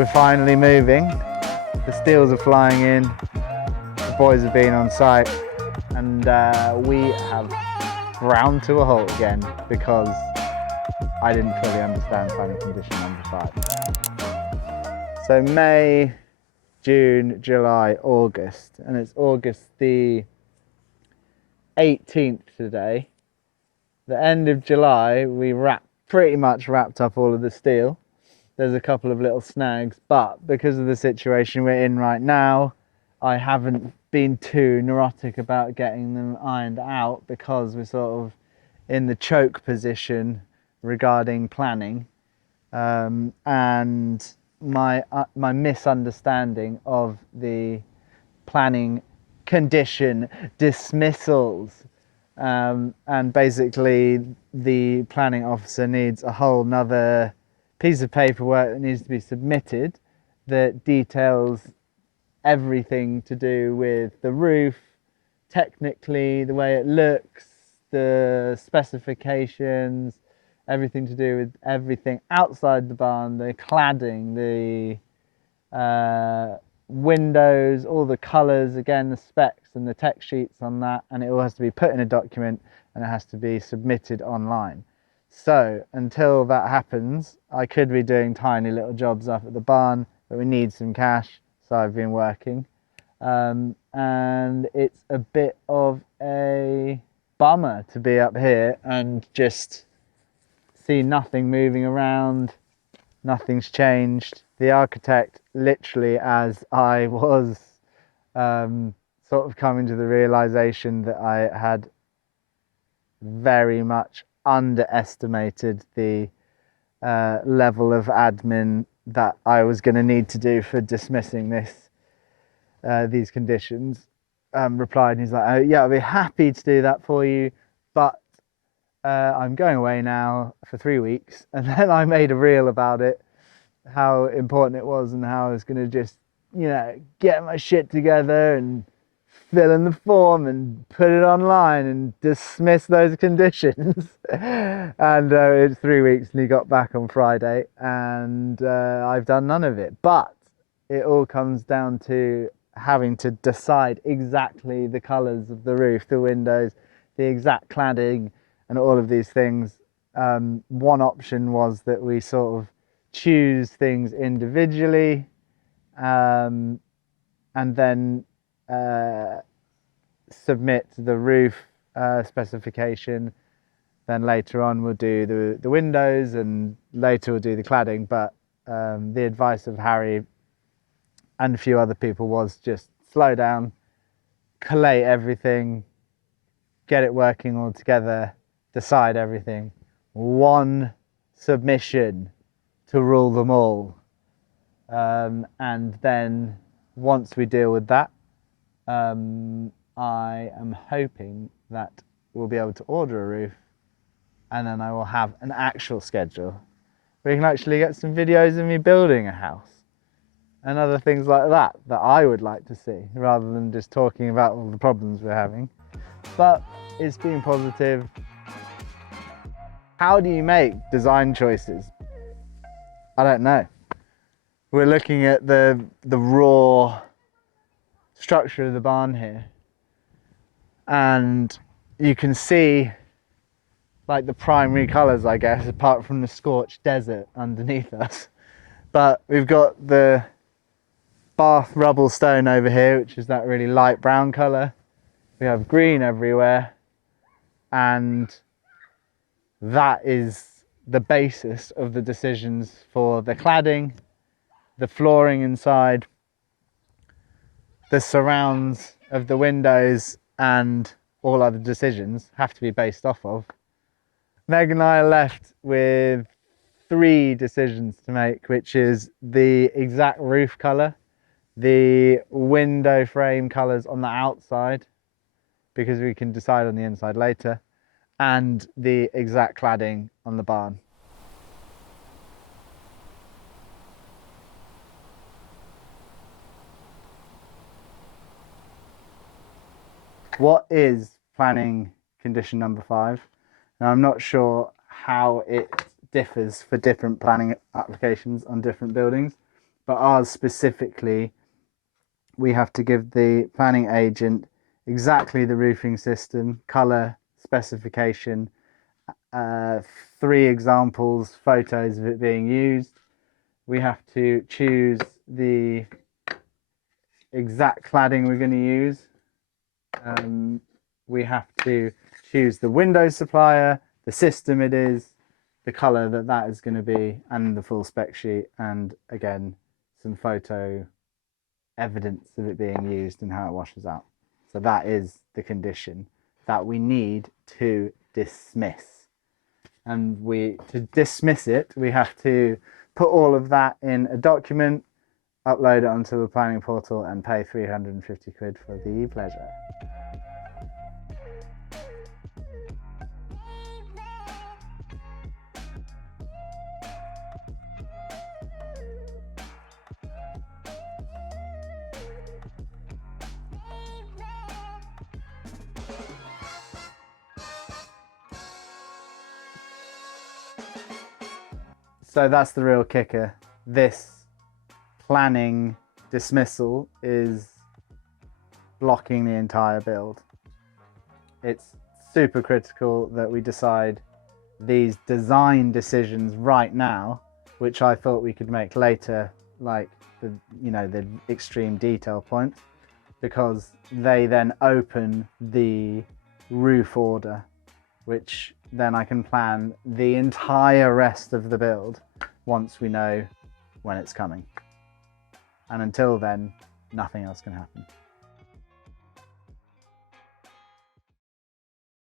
we're finally moving. The steels are flying in, the boys have been on site, and we have ground to a halt again because I didn't fully understand planning condition number 5. So May, June, July, August, and it's August the 18th today. The end of July, we pretty much wrapped up all of the steel. There's a couple of little snags, but because of the situation we're in right now, I haven't been too neurotic about getting them ironed out because we're sort of in the choke position regarding planning, and my misunderstanding of the planning condition dismissals, and basically the planning officer needs a whole nother piece of paperwork that needs to be submitted that details everything to do with the roof, technically, the way it looks, the specifications, everything to do with everything outside the barn, the cladding, the windows, all the colours, again the specs and the tech sheets on that, and it all has to be put in a document and it has to be submitted online. So until that happens, I could be doing tiny little jobs up at the barn, but we need some cash, so I've been working. And it's a bit of a bummer to be up here and just see nothing moving around, nothing's changed. The architect, literally as I was sort of coming to the realization that I had very much underestimated the level of admin that I was going to need to do for dismissing these conditions, replied, and he's like, oh yeah, I'll be happy to do that for you, but I'm going away now for 3 weeks. And then I made a reel about it, how important it was and how I was going to just, you know, get my shit together and fill in the form and put it online and dismiss those conditions. And it's 3 weeks and he got back on Friday, and I've done none of it. But it all comes down to having to decide exactly the colours of the roof, the windows, the exact cladding and all of these things. One option was that we sort of choose things individually, and then submit the roof specification. Then later on we'll do the windows, and later we'll do the cladding. But the advice of Harry and a few other people was just slow down, collate everything, get it working all together, decide everything. One submission to rule them all. And then once we deal with that, I am hoping that we'll be able to order a roof, and then I will have an actual schedule. We can actually get some videos of me building a house and other things like that I would like to see, rather than just talking about all the problems we're having. But it's been positive. How do you make design choices? I don't know. We're looking at the raw structure of the barn here, and you can see like the primary colours, I guess, apart from the scorched desert underneath us. But we've got the Bath rubble stone over here, which is that really light brown colour. We have green everywhere, and that is the basis of the decisions for the cladding, the flooring inside, the surrounds of the windows, and all other decisions have to be based off of. Meg and I are left with 3 decisions to make, which is the exact roof colour, the window frame colours on the outside, because we can decide on the inside later, and the exact cladding on the barn. What is planning condition number 5? Now, I'm not sure how it differs for different planning applications on different buildings, but ours specifically, we have to give the planning agent exactly the roofing system, colour, specification, 3 examples, photos of it being used. We have to choose the exact cladding we're going to use. We have to choose the window supplier, the system it is, the colour that is going to be, and the full spec sheet, and again some photo evidence of it being used and how it washes out. So that is the condition that we need to dismiss. And to dismiss it, we have to put all of that in a document, upload it onto the planning portal, and pay 350 quid for the pleasure. So that's the real kicker. This planning dismissal is blocking the entire build. It's super critical that we decide these design decisions right now, which I thought we could make later, like the extreme detail points, because they then open the roof order, which then I can plan the entire rest of the build once we know when it's coming. And until then, nothing else can happen.